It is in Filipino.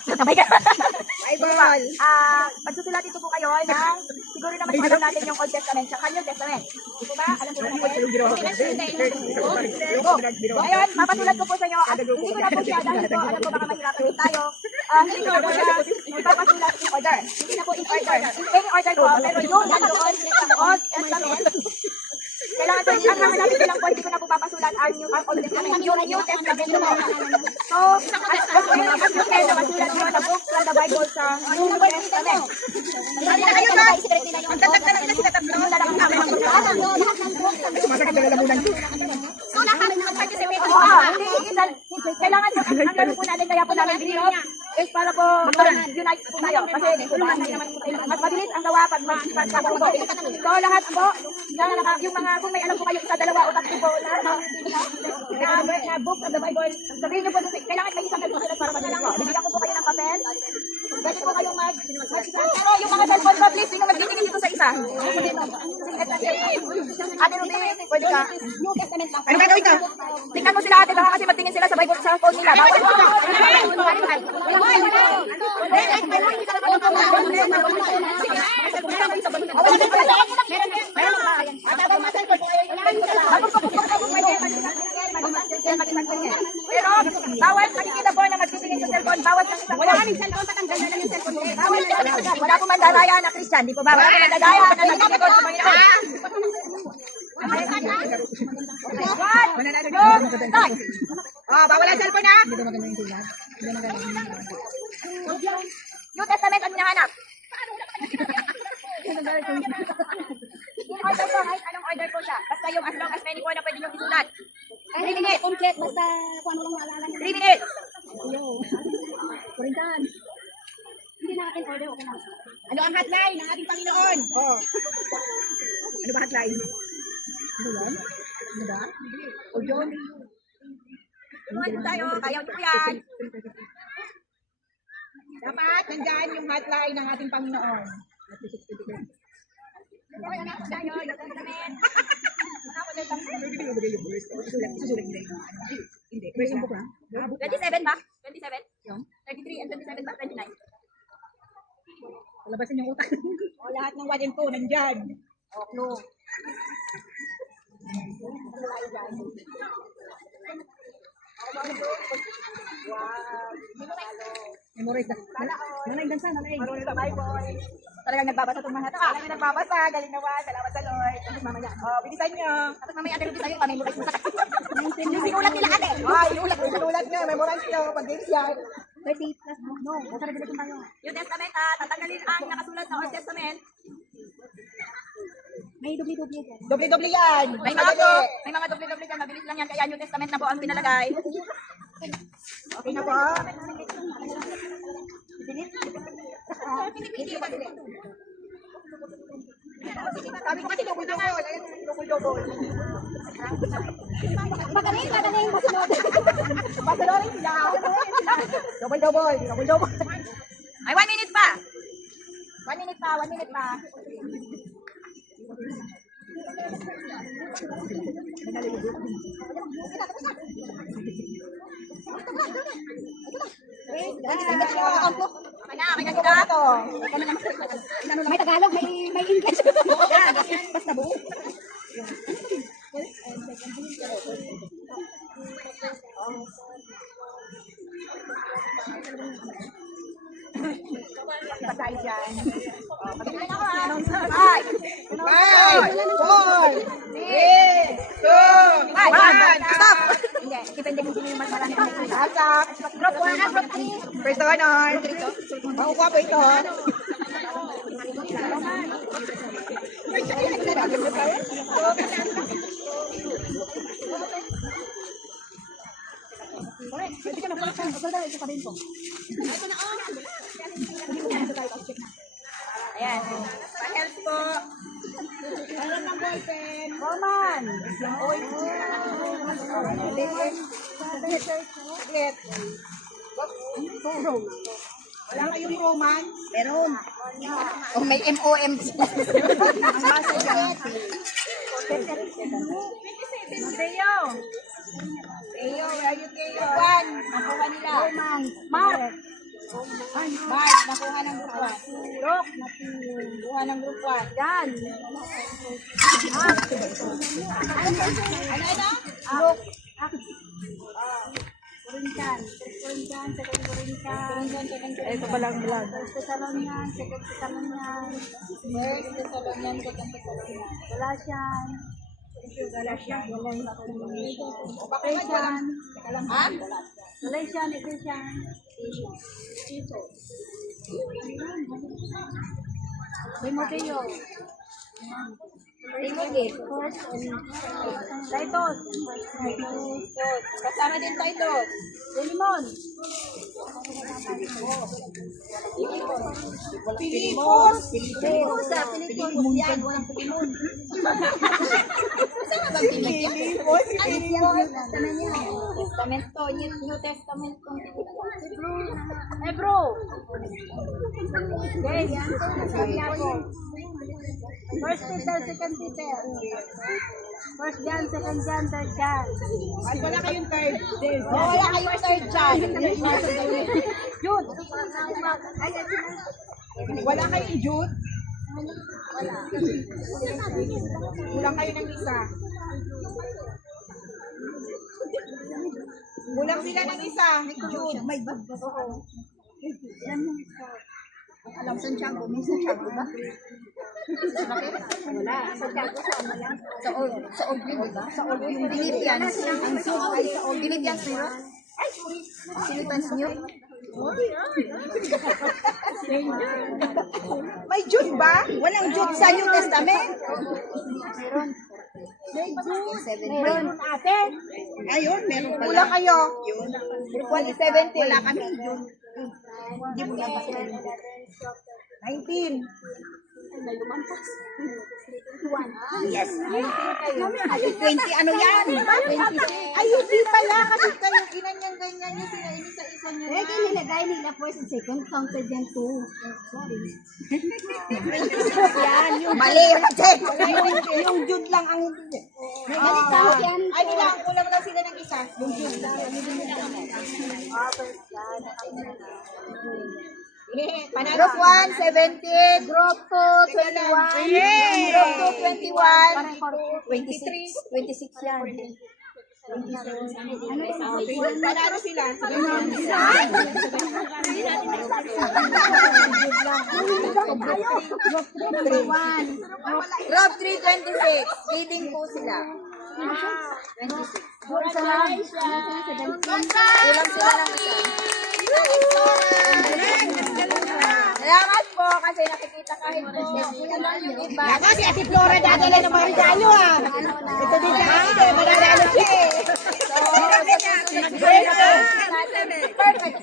sabay ka. Bible. Pagsusulat ito po kayo ng, siguro naman po alam natin yung Old Testament sa New Testament. Di po ba? Alam po ba natin? Ngayon, mapatulat ko po sa inyo at hindi ko na po siya dahil po, alam po baka mahirapan din tayo. Hindi ko po siya ipapasulat in order. Hindi na po in order. Any order po, pero yung nandoon sa Old Testament, kailangan po, ang hahanapin ko lang po, hindi ko na po papasulat ang Old Testament, yung New Testament po. So, as you can, masulat nyo na books from the Bible sa New Testament. Hindi na kayo ba? Magtatagdalag na sila tatlo. Masakit na lalamunan ko. So, lahat ng mag-participate. Kailangan po, ang laro po natin, kaya po namin binilog, is para po unite po tayo. Kasi mas mabilis ang gawa pag magkakapag po. So, lahat po, yung mga, kung may alam po kayo, isa, dalawa, o tatlo po, na books of the Bible, sabihin nyo po, kailangan may isang nagsusulat para mabilis po. Bibigyan ko po kayo ng papel. Pwede po kayong pero yung mga cellphone po, please, sino magtitingin dito sa isa? Ate Ruby, pwede ka? New Testament lang. Ano gagawin ka? Tingnan mo sila ate, baka kasi magtingin sila sa Bible sa phone nila. Bawal po. Pero bawal makikita po na magtitingin sa cellphone, bawal kasi sa Wala kaming cellphone, patanggal na lang yung cellphone. wala po mandadaya na Christian, di po ba? Wala po mandadaya na nagtitikot sa Panginoon. Start! Bawal ang cellphone ha? New Testament ang hinahanap. In order po, kahit anong order po siya. Basta yung as long as many po na pwede nyo isulat. 3 minutes. Complete, basta kung ano lang maalala niya. 3 minutes. Kurintan. Hindi natin order, okay na. Ano ang hotline ng ating Panginoon? Ano ba hotline? Ano yan? Ano ba? O yun? Tulungan po tayo. Kaya po yan. Dapat nandyan yung hotline ng ating Panginoon. Hindi. Version book lang. 27 ba? 27? 33 and 27 ba? 29. Palabasin yung utak. Lahat ng 1 and 2 nandyan. No. Memorize na. Nanay, dansa, nanay. Marunong sa Bible. Talagang nagbabasa itong mga ito. Alam mo nagbabasa. Galing naman. Salamat sa Lord. Tapos mamaya. Bilisan nyo. Tapos mamaya ate Ruby sa'yo. Pamemorize mo sa yung sinulat nila ate. Sinulat nga, memorize nyo. Pag-games yan. 30 plus no. Basta revelation tayo. Yung Testament tatanggalin ang nakasulat na Old Testament. May dubli-dubli dyan. Doble-doble yan. May mga doble-doble dyan. Mabilis lang yan. Kaya New Testament na po ang pinalagay. Okay na po. Sabi ko kasi double-double. Double-double. Magaling. Masunod. Pasalorin sila. Double-double. Double-double. Ay, 1 minute pa. 1 minute pa. 1 minute pa. Okay na sila. May Tagalog, may English. Basta buo. Patay dyan. 5, 4, 3, 2, 1. Stop! Hindi, depende kung sino yung mas marami. Asak. Group 1 and group 3. First honor. Makukuha po ito. Pwede ka na pala sa isa pa rin po. Ayan. Pa-health po. Meron ng ballpen. Roman. Saglit. Wala kayong Roman? Meron. Oh, may MOM. Ang basa dyan. Mateo. Teo, where are you, Teo? Juan. Nakuha nila. Mark. Mark, nakuha ng group 1. Look, nakuha ng group 1. Yan. Look. Corinthian, second Corinthian. Ito pa lang vlog. First Thessalonian, second Thessalonian. First Thessalonian, second Thessalonian. Galatian. Galatian. Galatian, Ephesian. Timoteo. Titus. Kasama din Titus. Limon. Pilipos. Pilipos. Yan, walang Pilimon. Testamento, New Testament. Hebrew. Yes. First Peter, second Peter. First John, second John, third John. At wala kayong third. Wala kayong third John. Jude. Wala kayong Jude. Kulang kayo ng isa. Kulang sila ng isa. Jude. May bag ba? Alam Santiago, may Santiago ba? Wala. Santiago sa yan? Sa old din, diba? Sa old yung Philippians. Ang suko ay sa old Philippians nyo? Ay, sorry. Philippines nyo? May Jude ba? Walang Jude sa New Testament. Meron ate. Ayun, meron pala. Kulang kayo. Yun. Group 1 is 70. Wala kami Jude. Hindi mo yan kasi 19. Yes. 20 ano yan? 26. Ay, hindi pala. Kasi kayo ginanyan-ganyan nyo. Sila isa-isa nyo na. Nilagay nila first and second, counted yan too. Sorry. Yan. Mali yung check. Yung Jude lang ang hindi. Ay, nila, ang kulang lang sila ng isa. Yung Jude lang. Group 1, 17. Group 2, 21. Group 2, 21. 26. 26 yan. Panalo sila. Group 3, 26. Leading po sila. 26. Ilang sila ng isa. Salamat po kasi nakikita kahit po yung iba. Ako si Ate Flora dadala ng mga regalo ah. Ito din na ate, madadalo siya eh. Perfect.